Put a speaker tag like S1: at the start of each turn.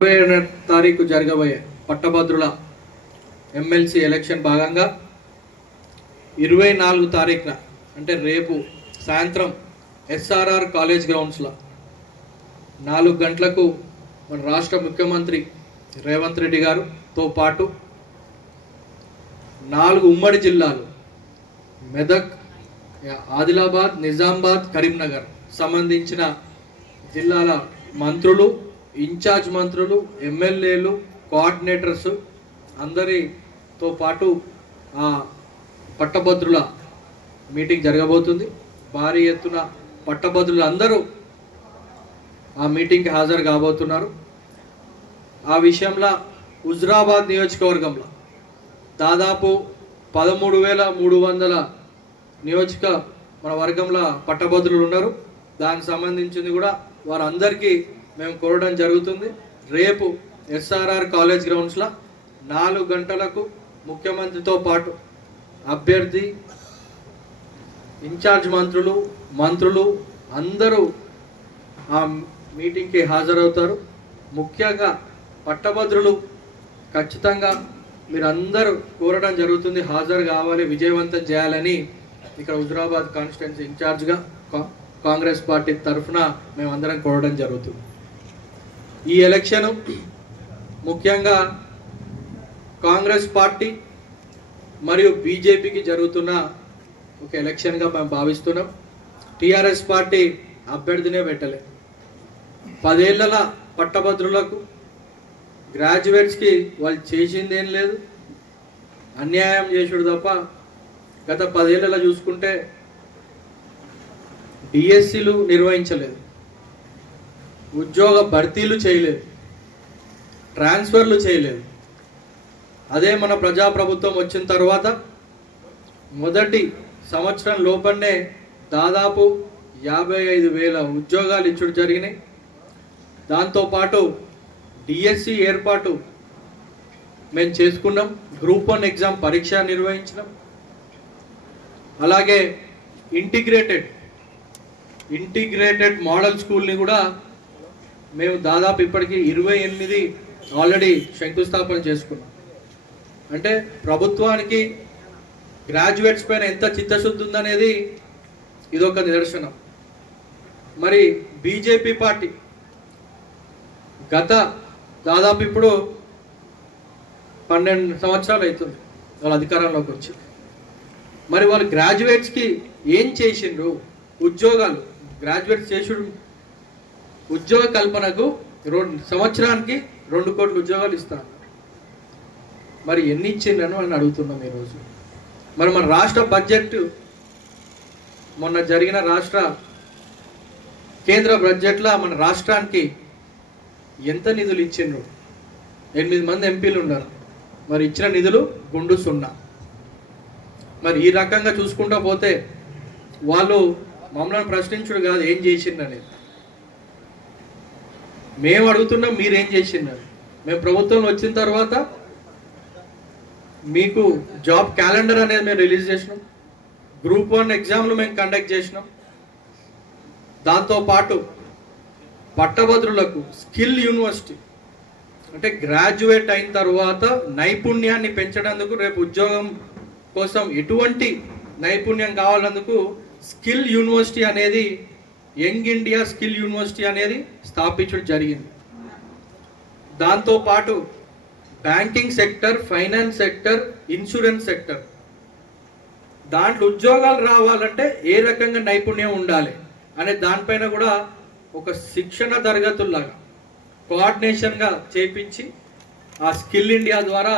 S1: ఇరవై ఏడు తారీఖు జరగబోయే పట్టభద్రుల ఎమ్మెల్సీ ఎలక్షన్ భాగంగా ఇరవై నాలుగు తారీఖున అంటే రేపు సాయంత్రం ఎస్ఆర్ఆర్ కాలేజ్ గ్రౌండ్స్లో నాలుగు గంటలకు మన రాష్ట్ర ముఖ్యమంత్రి రేవంత్ రెడ్డి గారుతో పాటు నాలుగు ఉమ్మడి జిల్లాలు మెదక్ ఆదిలాబాద్ నిజామాబాద్ కరీంనగర్ సంబంధించిన జిల్లాల మంత్రులు ఇన్ఛార్జ్ మంత్రులు ఎమ్మెల్యేలు కోఆర్డినేటర్స్ అందరితో పాటు ఆ పట్టభద్రుల మీటింగ్ జరగబోతుంది. భారీ ఎత్తున పట్టభద్రులు అందరూ ఆ మీటింగ్కి హాజరు కాబోతున్నారు. ఆ విషయంలో హుజరాబాద్ నియోజకవర్గంలో దాదాపు పదమూడు వేల మూడు వందల నియోజక మన వర్గంలో పట్టభద్రులు ఉన్నారు. దానికి సంబంధించింది కూడా వారందరికీ మేము కోరడం జరుగుతుంది. రేపు ఎస్ఆర్ఆర్ కాలేజ్ గ్రౌండ్స్లో నాలుగు గంటలకు ముఖ్యమంత్రితో పాటు అభ్యర్థి ఇన్ఛార్జ్ మంత్రులు మంత్రులు అందరూ ఆ మీటింగ్కి హాజరవుతారు. ముఖ్యంగా పట్టభద్రులు ఖచ్చితంగా మీరందరూ కోరడం జరుగుతుంది. హాజరు కావాలి విజయవంతం చేయాలని ఇక్కడ హుజరాబాద్ కాన్స్టిట్యున్సీ ఇన్ఛార్జ్గా కాంగ్రెస్ పార్టీ తరఫున మేమందరం కోరడం జరుగుతుంది. ఈ ఎలక్షను ముఖ్యంగా కాంగ్రెస్ పార్టీ మరియు బీజేపీకి జరుగుతున్న ఒక ఎలక్షన్గా మేము భావిస్తున్నాం. టీఆర్ఎస్ పార్టీ అభ్యర్థినే పెట్టలే. పదేళ్ళ పట్టభద్రులకు గ్రాడ్యుయేట్స్కి వాళ్ళు చేసిందేం లేదు. అన్యాయం చేసుడు తప్ప గత పదేళ్ళలో చూసుకుంటే డిఎస్సీలు నిర్వహించలేదు. ఉద్యోగ భర్తీలు చేయలేదు. ట్రాన్స్ఫర్లు చేయలేదు. అదే మన ప్రజాప్రభుత్వం వచ్చిన తర్వాత మొదటి సంవత్సరం లోపలనే దాదాపు యాభై ఐదు వేల ఉద్యోగాలు ఇచ్చుడు జరిగినాయి. దాంతోపాటు డిఎస్సి ఏర్పాటు మేము చేసుకున్నాం. గ్రూప్ వన్ ఎగ్జామ్ పరీక్ష నిర్వహించినాం. అలాగే ఇంటిగ్రేటెడ్ ఇంటిగ్రేటెడ్ మోడల్ స్కూల్ని కూడా మేము దాదాపు ఇప్పటికీ ఇరవై ఎనిమిది ఆల్రెడీ శంకుస్థాపన చేసుకున్నాం. అంటే ప్రభుత్వానికి గ్రాడ్యుయేట్స్ పైన ఎంత చిత్తశుద్ధి ఉందనేది ఇదొక నిదర్శనం. మరి బీజేపీ పార్టీ గత దాదాపు ఇప్పుడు పన్నెండు సంవత్సరాలు అవుతుంది వాళ్ళ అధికారంలోకి వచ్చి. మరి వాళ్ళు గ్రాడ్యుయేట్స్కి ఏం చేసిండ్రు? ఉద్యోగాలు. గ్రాడ్యుయేట్స్ చేసుడు ఉద్యోగ కల్పనకు రెండు సంవత్సరానికి రెండు కోట్ల ఉద్యోగాలు ఇస్తాను. మరి ఎన్ని ఇచ్చిండ్రని అని అడుగుతున్నాం ఈరోజు. మరి మన రాష్ట్ర బడ్జెట్ మొన్న జరిగిన రాష్ట్ర కేంద్ర బడ్జెట్లో మన రాష్ట్రానికి ఎంత నిధులు ఇచ్చిండ్రు? ఎనిమిది మంది ఎంపీలు ఉన్నారు మరి ఇచ్చిన నిధులు గుండు సున్నా. మరి ఈ రకంగా చూసుకుంటా పోతే వాళ్ళు మమ్మల్ని ప్రశ్నించుడు కాదు ఏం చేసిండనేది మేము అడుగుతున్నాం మీరేం చేసినారు? మేము ప్రభుత్వం వచ్చిన తర్వాత మీకు జాబ్ క్యాలెండర్ అనేది మేము రిలీజ్ చేసినాం. గ్రూప్ వన్ ఎగ్జామ్లు మేము కండక్ట్ చేసినాం. దాంతోపాటు పట్టభద్రులకు స్కిల్ యూనివర్సిటీ అంటే గ్రాడ్యుయేట్ అయిన తర్వాత నైపుణ్యాన్ని పెంచడానికి రేపు ఉద్యోగం కోసం ఎటువంటి నైపుణ్యం కావాలందుకు స్కిల్ యూనివర్సిటీ అనేది యంగ్ ఇండియా స్కిల్ యూనివర్సిటీ అనేది స్థాపించడం జరిగింది. దాంతోపాటు banking sector finance sector insurance sector. దాంట్లో ఉద్యోగాలు రావాలంటే ఏ రకంగా నైపుణ్యం ఉండాలి అనే దానిపైన కూడా ఒక శిక్షణ తరగతుల్లాగా కోఆర్డినేషన్గా చేపించి ఆ స్కిల్ ఇండియా ద్వారా